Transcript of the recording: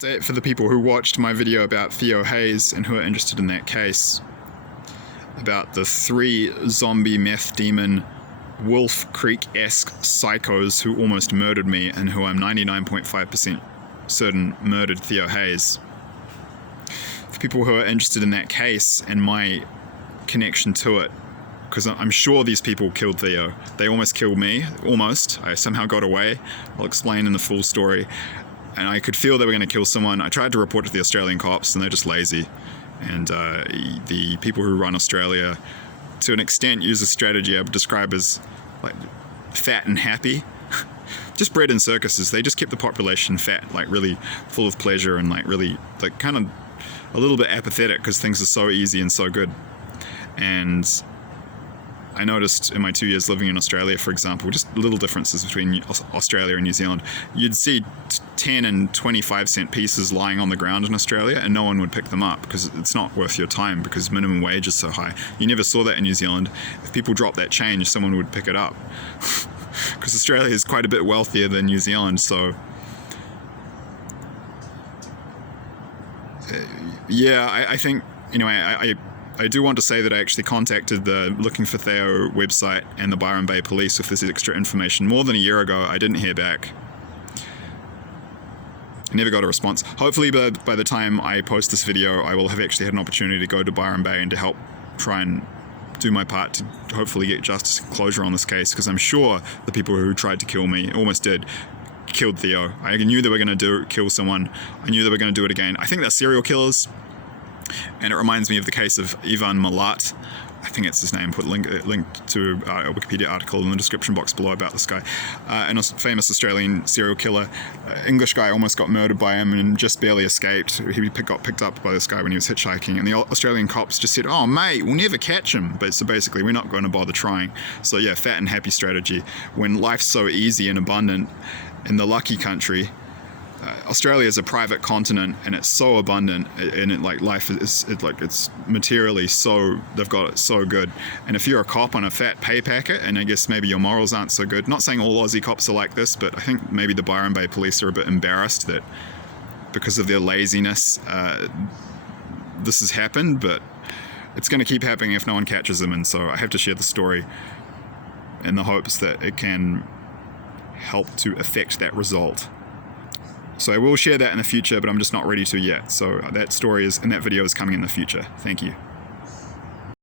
For the people who watched my video about Theo Hayez and who are interested in that case, about the 3 zombie meth demon Wolf Creek-esque psychos who almost murdered me and who I'm 99.5% certain murdered Theo Hayez. For people who are interested in that case and my connection to it, because I'm sure these people killed Theo. They almost killed me. Almost. I somehow got away. I'll explain in the full story. And I could feel they were going to kill someone. I tried to report to the Australian cops, and they're just lazy. And the people who run Australia, to an extent, use a strategy I would describe as like fat and happy. Just bred in circuses. They just keep the population fat, like really full of pleasure and like really like kind of a little bit apathetic because things are so easy and so good. And I noticed in my 2 years living in Australia, for example, just little differences between Australia and New Zealand. You'd see 10 and 25 cent pieces lying on the ground in Australia and no one would pick them up because it's not worth your time because minimum wage is so high. You never saw that in New Zealand. If people dropped that change, someone would pick it up because Australia is quite a bit wealthier than New Zealand. So yeah, I think, I do want to say that I actually contacted the Looking for Theo website and the Byron Bay police with this extra information more than a year ago. I didn't hear back. I never got a response. Hopefully by the time I post this video, I will have actually had an opportunity to go to Byron Bay and to help try and do my part to hopefully get justice and closure on this case, because I'm sure the people who tried to kill me, almost did, killed Theo. I knew they were going to kill someone. I knew they were going to do it again. I think they're serial killers. And it reminds me of the case of Ivan Milat. I think it's his name. Put a link to a Wikipedia article in the description box below about this guy. A famous Australian serial killer. English guy almost got murdered by him and just barely escaped. He got picked up by this guy when he was hitchhiking. And the Australian cops just said, "Oh, mate, we'll never catch him." But so basically, we're not going to bother trying. So yeah, fat and happy strategy. When life's so easy and abundant in the lucky country, Australia is a private continent and it's so abundant and life is it's materially so, they've got it so good. And if you're a cop on a fat pay packet and I guess maybe your morals aren't so good, not saying all Aussie cops are like this, but I think maybe the Byron Bay police are a bit embarrassed that because of their laziness this has happened, but it's going to keep happening if no one catches them. And so I have to share the story in the hopes that it can help to affect that result. So I will share that in the future, but I'm just not ready to yet. So that story and that video is coming in the future. Thank you.